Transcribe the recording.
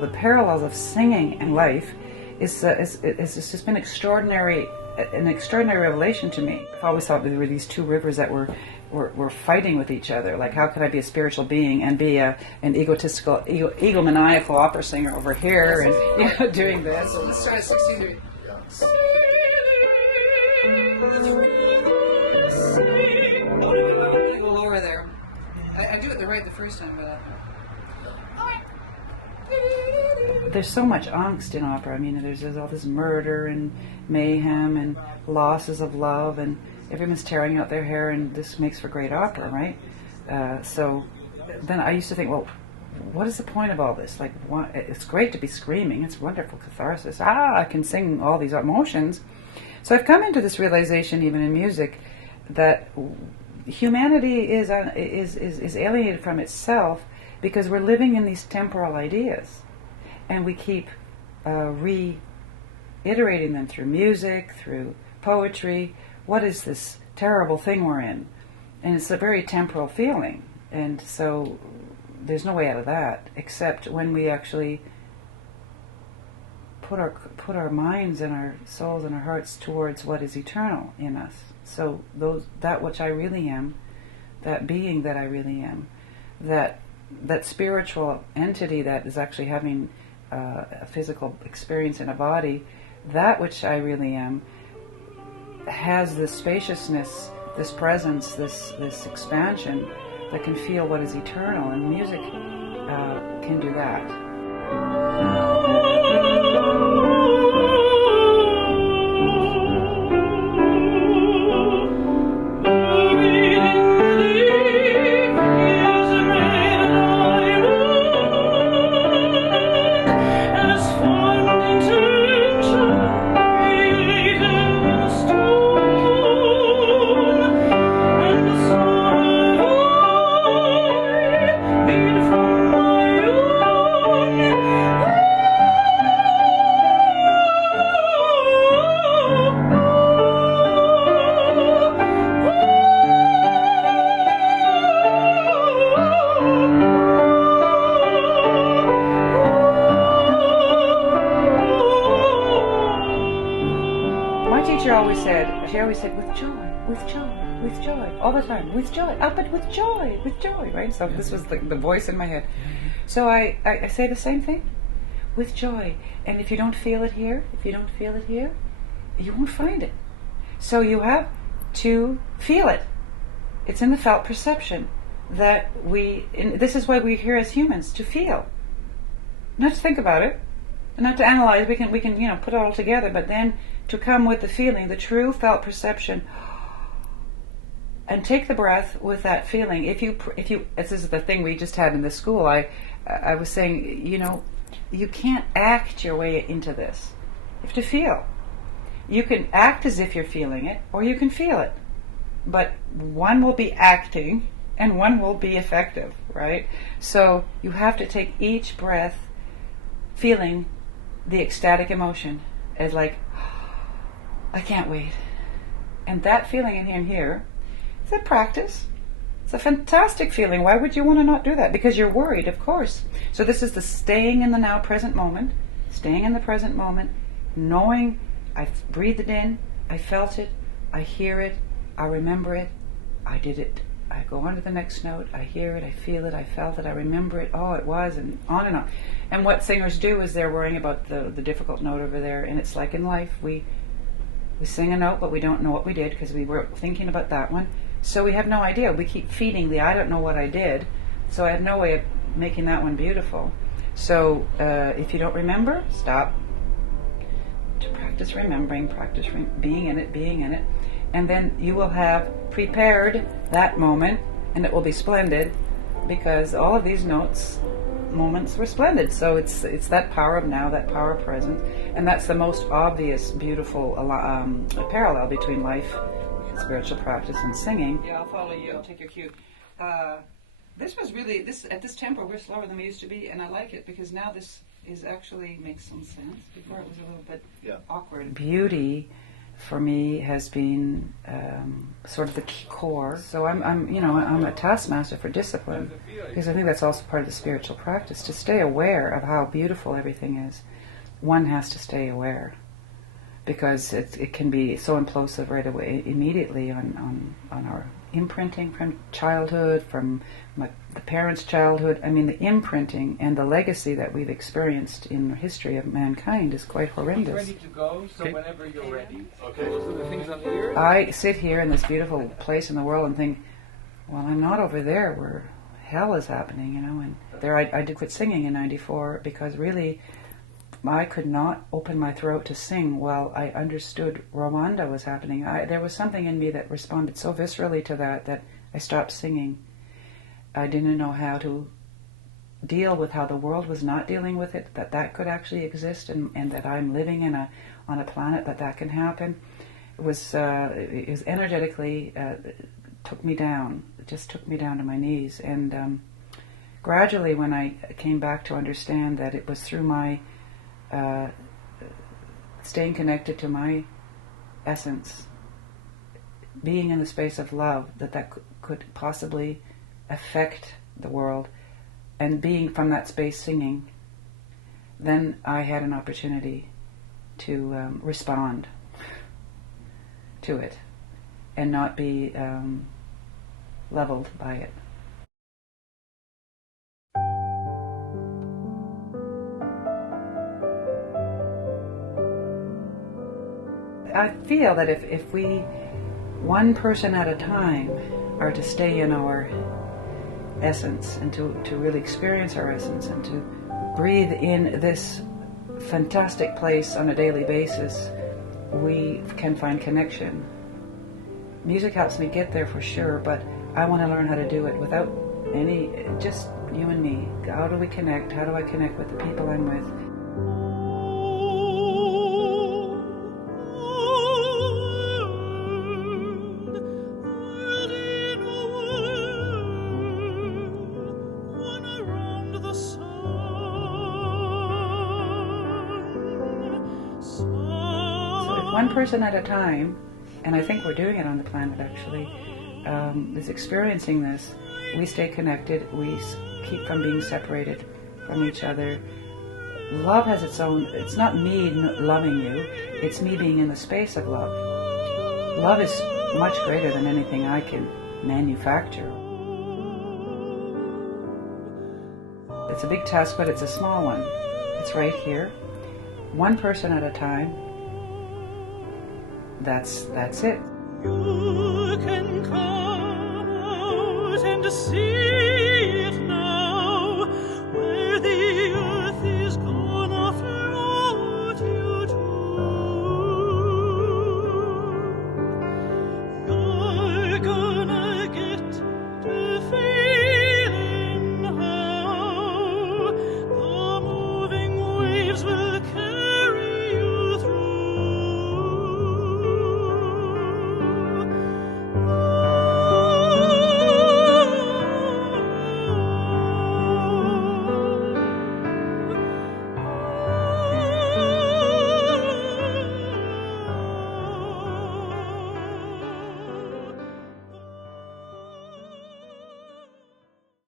the parallels of singing and life is it's just been an extraordinary revelation to me. I've always thought there were these two rivers that were fighting with each other. Like, how could I be a spiritual being and be an egotistical, egomaniacal opera singer over here, and doing this? So let's try a 16. A little lower there. I do it the first time, but. There's so much angst in opera. I mean, there's all this murder and mayhem and losses of love, and everyone's tearing out their hair, and this makes for great opera, right? So then I used to think, well, what is the point of all this? Like, it's great to be screaming. It's wonderful catharsis. I can sing all these emotions. So I've come into this realization, even in music, that humanity is alienated from itself because we're living in these temporal ideas, and we keep reiterating them through music, through poetry. What is this terrible thing we're in? And it's a very temporal feeling, and so there's no way out of that except when we actually put our minds and our souls and our hearts towards what is eternal in us. So that which I really am, that being that I really am, that spiritual entity that is actually having a physical experience in a body, that which I really am has this spaciousness, this presence, this expansion that can feel what is eternal, and music can do that. She always said, with joy, all the time, with joy, but with joy, right? So this was the voice in my head. So I say the same thing, with joy. And if you don't feel it here, you won't find it. So you have to feel it. It's in the felt perception that this is why we're here as humans, to feel. Not to think about it, and not to analyze. We can put it all together, but then to come with the feeling, the true felt perception, and take the breath with that feeling. If you, this is the thing we just had in the school. I was saying, you can't act your way into this. You have to feel. You can act as if you're feeling it, or you can feel it. But one will be acting, and one will be effective, right? So you have to take each breath feeling the ecstatic emotion as like, I can't wait. And that feeling in here is a practice. It's a fantastic feeling. Why would you want to not do that? Because you're worried, of course. So this is the staying in the now present moment, knowing I've breathed it in, I felt it, I hear it, I remember it, I did it. I go on to the next note, I hear it, I feel it, I felt it, I remember it, oh, it was, and on and on. And what singers do is they're worrying about the difficult note over there, and it's like in life, we sing a note, but we don't know what we did because we were thinking about that one. So we have no idea. We keep feeding the I don't know what I did, so I have no way of making that one beautiful. So if you don't remember, stop. To practice remembering, practice being in it, and then you will have prepared that moment, and it will be splendid, because all of these moments were splendid. So it's that power of now, that power of present, and that's the most obvious, beautiful parallel between life, spiritual practice, and singing. Yeah, I'll follow you. I'll take your cue. This was really at this tempo we're slower than we used to be, and I like it because now this is actually makes some sense. Before it was a little bit awkward. Beauty for me has been sort of the key core. So I'm a taskmaster for discipline, because I think that's also part of the spiritual practice. To stay aware of how beautiful everything is, one has to stay aware, because it can be so implosive right away, immediately on our imprinting from childhood, from the parents' childhood. I mean, the imprinting and the legacy that we've experienced in the history of mankind is quite horrendous. Ready to go, so whenever you're ready. Okay. Those are the things on the ear. I sit here in this beautiful place in the world and think, well, I'm not over there where hell is happening, you know. And there I did quit singing in '94 because really I could not open my throat to sing while I understood Rwanda was happening. There was something in me that responded so viscerally to that I stopped singing. I didn't know how to deal with how the world was not dealing with it, that could actually exist, and that I'm living on a planet that can happen. It was energetically took me down. It just took me down to my knees. And gradually, when I came back to understand that it was through my staying connected to my essence, being in the space of love, that could possibly affect the world, and being from that space singing, then I had an opportunity to respond to it and not be leveled by it. I feel that if we, one person at a time, are to stay in our essence and to really experience our essence and to breathe in this fantastic place on a daily basis, we can find connection. Music helps me get there for sure, but I want to learn how to do it without just you and me. How do we connect? How do I connect with the people I'm with? One person at a time, and I think we're doing it on the planet actually, is experiencing this. We stay connected, we keep from being separated from each other. Love has its own, it's not me loving you, it's me being in the space of love. Love is much greater than anything I can manufacture. It's a big task, but it's a small one. It's right here, one person at a time. That's it. You can come.